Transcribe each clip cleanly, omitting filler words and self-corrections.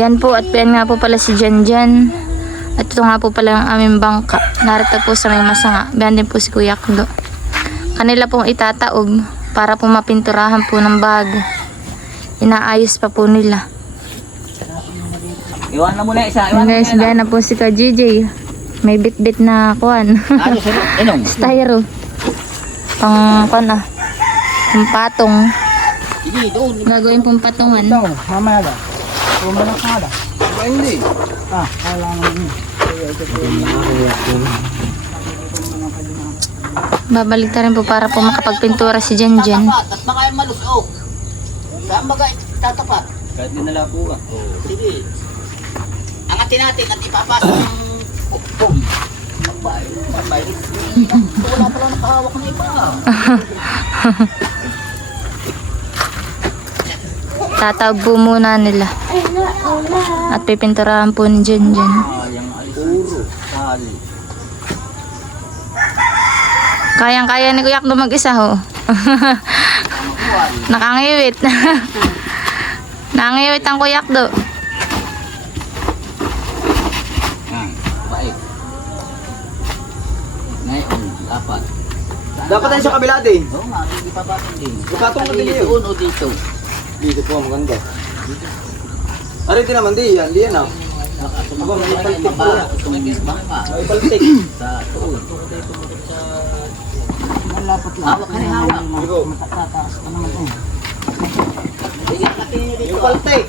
Yan po, at yan nga po pala si Janjan. At ito nga po pala ang aming bangka. Narito po sa may masanga. Biyan din po si Kuya Klo. Kanila pong itataob para po mapinturahan po ng bago. Inaayos pa po nila. Iwan na muna isa. Yan guys, biyan na po si Ka JJ. May bit-bit na kuwan. Ano sino? Inong. Styro. Pang kuwan ah. Pang patong. Sige, doon. Gagawin pong patungan. Mamaya ba? Pumalak ka ba? Hindi. Kailangan mo. Babalik na rin po para po makapagpintura si Janjan. At baka yung malus. Oh. Saan baga tatapat? Kahit dinala po ka. Sige. Angatin natin at ipapasok ng pupong. Mabay. Wala pala nakahawak ng iba. Tataob po muna nila. At pipinturahan po ni Janjan. Yung alis. Sali. Kayang-kaya ni Kuya Klo mag-isa ho. Nakangiwit. Nakangiwit ang Kuya Klo. Baik. Ngayon, dapat. Dapat tayo sa kabila din. Oo nga, hindi pa batang din. Ipatong na din yun. Doon o dito. Dito po, maganda. Aray din naman, di yan. Di yan ah. Aba, may paltik pala. May paltik. Sa tuon. Hawak ka rin hawak. Go. Tataas ka naman doon. Yung paltik.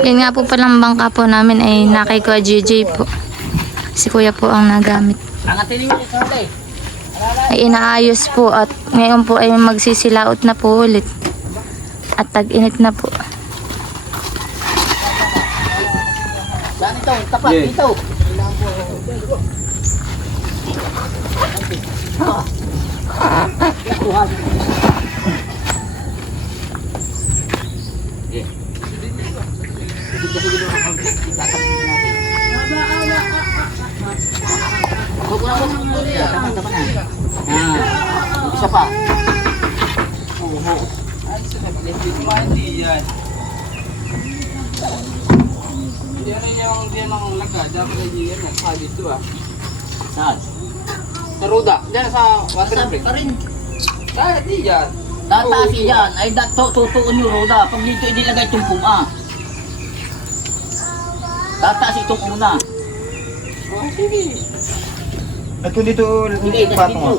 Yun nga po palang bangka po namin ay nakay Kuya JJ po. Si Kuya po ang nagamit. Angatin niyo sa hali. Ay inaayos po at ngayon po ay magsisilaot na po ulit. At tag-init na po. Saan ito? Tapat Yeah. dito. Isa pa. Hindi yan. Yan ay yung ang laga. Dapat ay yan. Nagkalit ito ah. Saan? Sa Roda. Diyan sa water Saan break. ka rin? Kahit di yan. Tataas yan. Ay, tutuon yung roda. Pag dito inilagay itong puma. Tataas itong una. Oh, sige. Ito dito. Sige, Patong ah.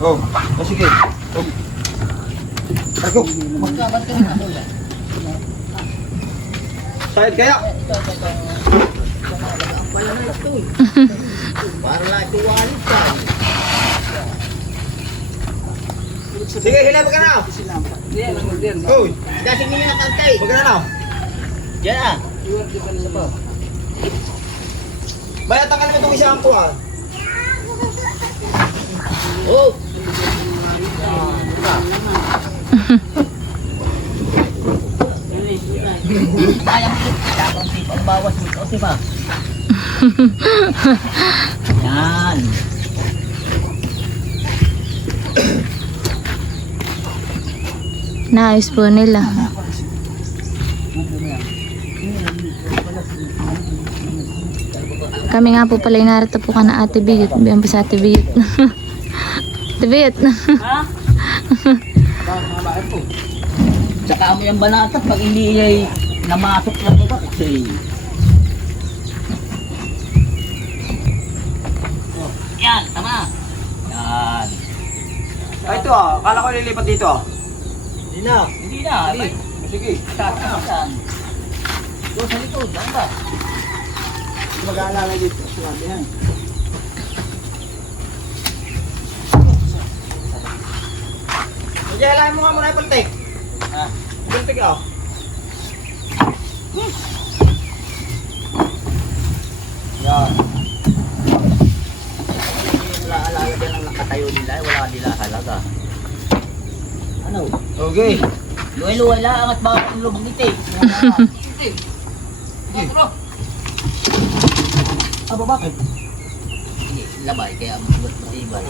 Oh, sige. Oh. Ako. Magkabat ka rin ako. Side kaya? Pala na ito eh. Para lang ito walit ka. Sige, hilap ka na. Uy, Kasi niyo nakantay. wag ka na na. Yan ah. Bayatakan mo itong isang kuha. Oh. Kaya mo tapos dito ang bawas mo ito, diba? Yan. Naayos po nila. Kami nga po pala narito po ka na Ate Biyot. Biyan po sa Ate Biyot. Ate Biyot. Ha? Tsaka mo yung banatat pag hindi ay namasok lang ito kasi yan, tama. Yan. Ay, ito ah. Kala ko lilipat dito ah. Hindi na. Hindi na. Ay, Sige. saan? Doon sa likod, saan ba? Mag-aalala dito. Sinabi yan. Sige, alahin mo nga muna yung paltik. Ha? Paltik ah. Yan. Wala alala dyan ang nakatayo nila. Wala nila halaga. Ano? Okay. Luway-luway lang at baka ang lumangiti. Aba, bakit? Hindi, labay kaya matibay.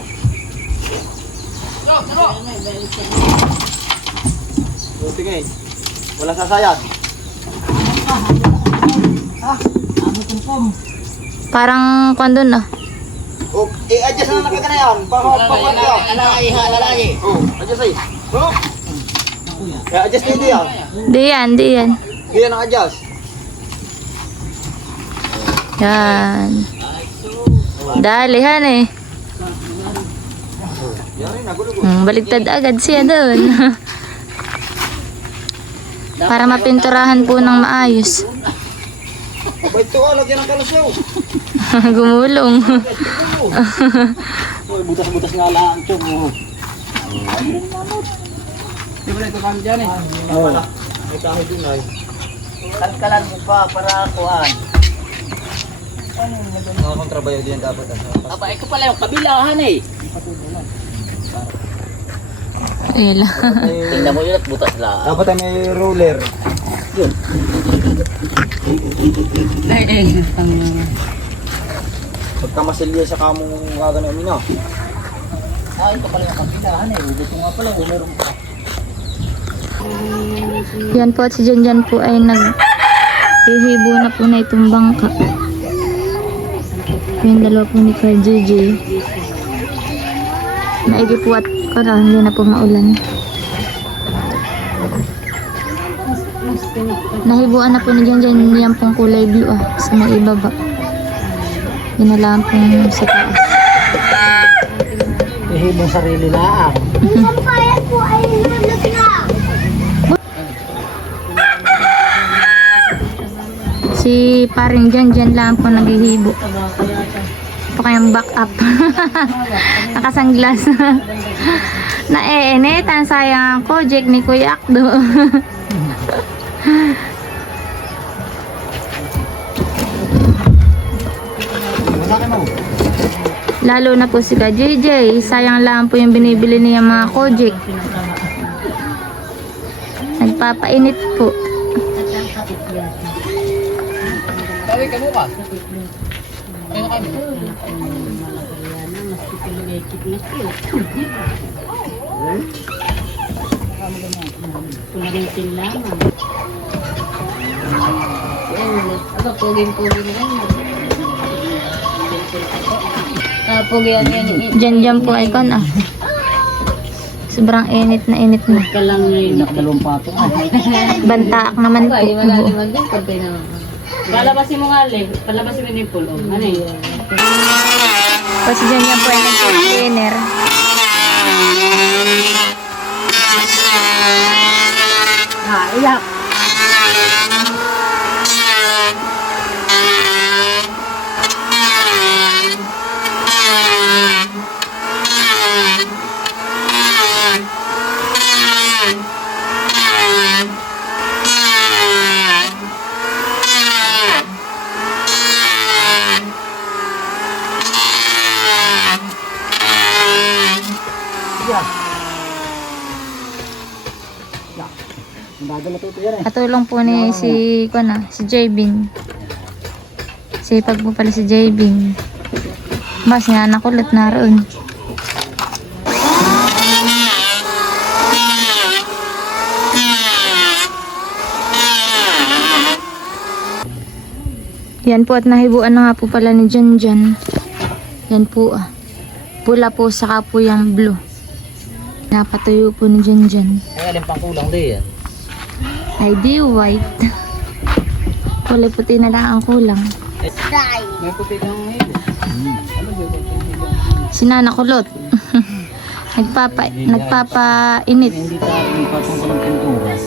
Tingin. Walang sasayad. Parang kwan doon ah. Oh, i-adjust na nakagana yan. Pakulat yan. Lalaki. Oh, adjust ay. Oh. I-adjust dito yan. Di yan, di yan. Di yan ang adjust. Yan. Dalihan eh. Yan rin, nagulo. Baligtad agad siya doon. Para mapinturahan po ng maayos. Abay ito, lagyan ng kalasyaw. Gumulong. Oh, butas-butas nga lang ang tiyog. Di ba ito kami dyan eh? Oo. May kahoy dun ay. Kalkalan mo pa para kuhaan. Mga kontrabayo din dapat. Aba, ito pala yung kabilahan eh. Ayun lang. Tingnan mo yun at butas lang. Dapat ay may roller. Yun. Pagka masilya sa kamong gagana mo na. Ito pala yung kabilahan eh. Dito nga pala, meron pa. Yan po at si Janjan po ay naghihibo na po na itong bangka. Yung dalawa po ni Kuya JJ. Naigi po at hindi na po maulan. Nahibuan na po ni Janjan yan pong kulay blue sa may ibaba. Yun na lang pong sa taas. Ihimong sarili lang. Si paring Janjan lang po naghihibo. Pa kayang back up. Nakasanglas. Naeenit ang sayang ko Jack ni Kuya Akdo. Lalo na po si Ka JJ, sayang lang po yung binibili niya mga Kojik. Nagpapainit po. Sabi ka bukas. Pularitin lamang. Ano, puging-puging lang. Pugi yan yan. Janjan po ay kon Sobrang init na. Ka lang ngayon. Nakadalawang patong. Bantaak naman po. Ay, malalim din. Pagkay naman. Palabasin mo nga, Le. Palabasin mo yung pulo. Ano yun? Kasi Janjan po ay nag-cleaner. Iyak. Katulong po ni si Jbin. Sipag po pala si Jbin. Mas nga nakulot na roon. Yan po at nahibuan na nga po pala ni Janjan. Yan po pula po saka po yung blue. Napatuyo po ni Janjan. Ay, alin pang kulang din yan. Ay di white. Kulay puti na lang ang kulang. May puti kang ngayon. Sinana kulot. Nagpapainit. Hindi tayo patungkol ng pinturas.